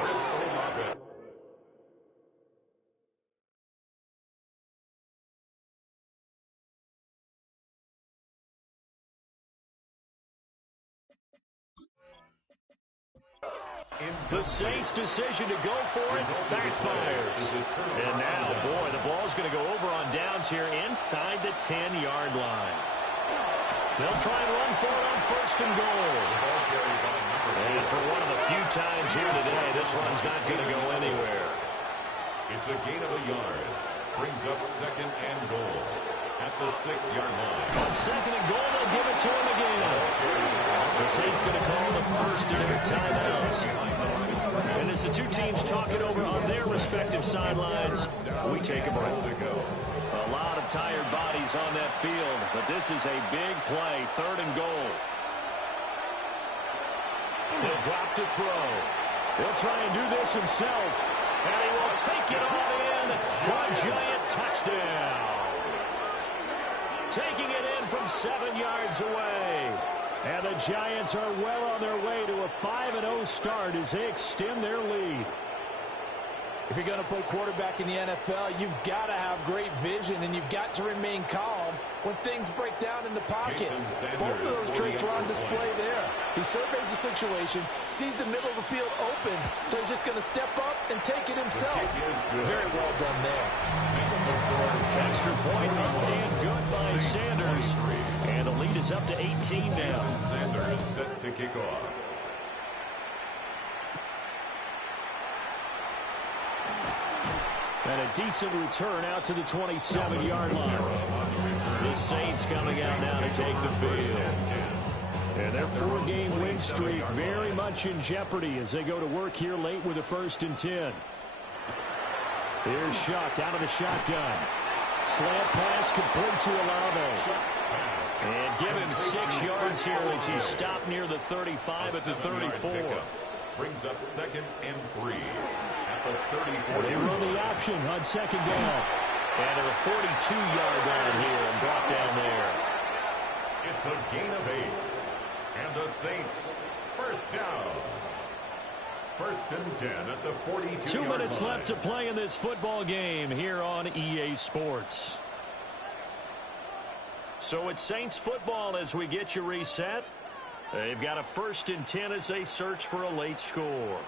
The Saints' decision to go for it backfires. And now, boy, the ball's going to go over on downs here inside the 10-yard line. They'll try and run for it on 1st and goal. And for one of the few times here today, this run's not going to go anywhere. It's a gain of a yard. Brings up 2nd and goal at the 6-yard line. On 2nd and goal, they'll give it to him again. The Saints going to call the first of their timeouts. And as the two teams talk it over on their respective sidelines, we take a break. A lot of tired bodies on that field, but this is a big play, 3rd and goal. He'll drop to throw. He'll try and do this himself. And he will take it all in for a Giant touchdown. Taking it in from 7 yards away. And the Giants are well on their way to a 5-0 start as they extend their lead. If you're going to play quarterback in the NFL, you've got to have great vision, and you've got to remain calm when things break down in the pocket. Both of those traits were on display there. He surveys the situation, sees the middle of the field open, so he's just going to step up and take it himself. Very well done there. Extra point up and good by Sanders. And the lead is up to 18 now. Sanders set to kick off. And a decent return out to the 27-yard line. The Saints coming out now to take the field. And their 4-game win streak very much in jeopardy as they go to work here late with a 1st and 10. Here's Shuck out of the shotgun. Slant pass complete to Olave. And give him 6 yards here as he stopped near the 35 at the 34. Brings up 2nd and 3 at the 34. They run the option on 2nd down. And a 42-yard line here and brought down there. It's a gain of 8. And the Saints, 1st down. 1st and 10 at the 42-yard line. 2 minutes left to play in this football game here on EA Sports. So it's Saints football as we get you reset. They've got a 1st and 10 as they search for a late score.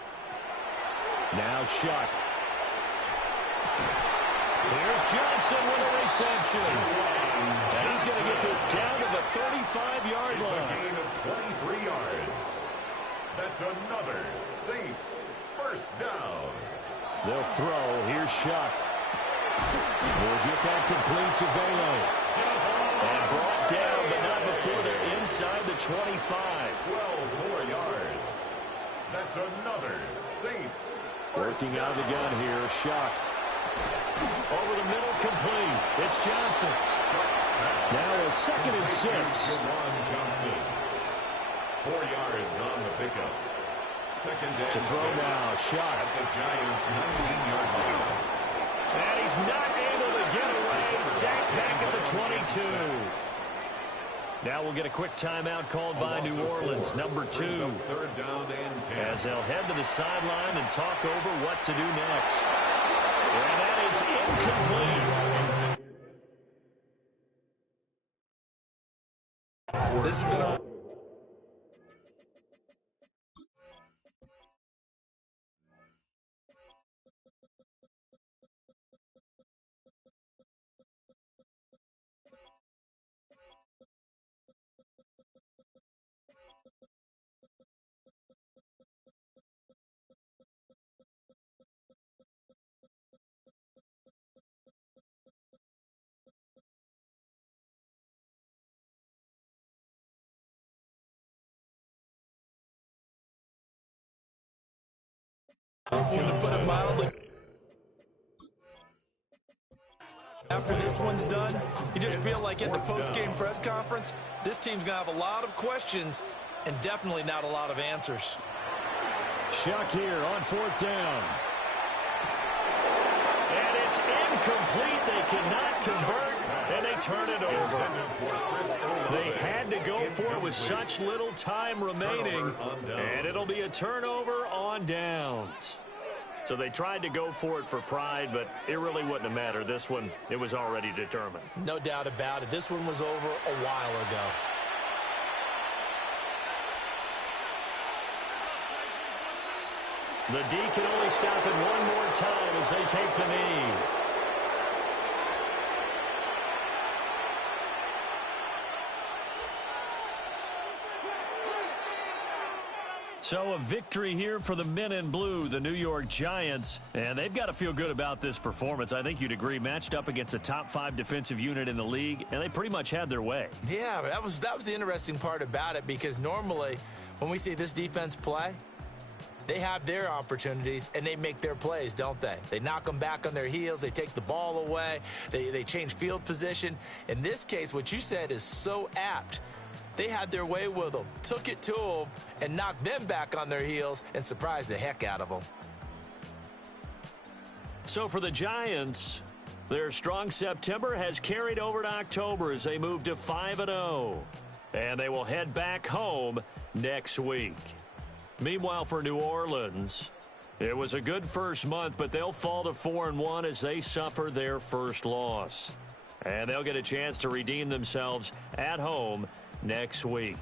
Now Shuck. Here's Johnson with a reception. And he's going to get this down to the 35-yard line. It's a gain of 23 yards. That's another Saints 1st down. They'll throw. Here's Shuck. We'll get that complete to Velo. And brought down, but not before they're inside the 25. 12 more yards. That's another Saints. Working out of the gun here, Shuck. Over the middle, complete. It's Johnson. Now a 2nd and 6. Johnson. 4 yards on the pickup. 2nd and 6. To throw now, Shuck. At the Giants' 19-yard line. And he's not able to get away. Sacked back at the 22. Now we'll get a quick timeout called by New Orleans, number 2. 3rd down and 10. As they'll head to the sideline and talk over what to do next. And that is incomplete. This has been a to put it mildly. After this one's done, you just feel like at the post-game press conference, this team's going to have a lot of questions and definitely not a lot of answers. Shuck here on 4th down. And it's incomplete. They cannot convert, and they turn it over. They had to go for it with such little time remaining, and it'll be a turnover on downs. So they tried to go for it for pride, but it really wouldn't have mattered. This one, it was already determined. No doubt about it. This one was over a while ago. The D can only stop it one more time as they take the knee. So a victory here for the men in blue, the New York Giants. And they've got to feel good about this performance. I think you'd agree, matched up against a top 5 defensive unit in the league, and they pretty much had their way. Yeah, that was the interesting part about it, because normally when we see this defense play, they have their opportunities, and they make their plays, don't they? They knock them back on their heels. They take the ball away. They change field position. In this case, what you said is so apt. They had their way with them, took it to them, and knocked them back on their heels and surprised the heck out of them. So for the Giants, their strong September has carried over to October as they move to 5-0. And they will head back home next week. Meanwhile, for New Orleans, it was a good first month, but they'll fall to 4-1 as they suffer their first loss. And they'll get a chance to redeem themselves at home next week.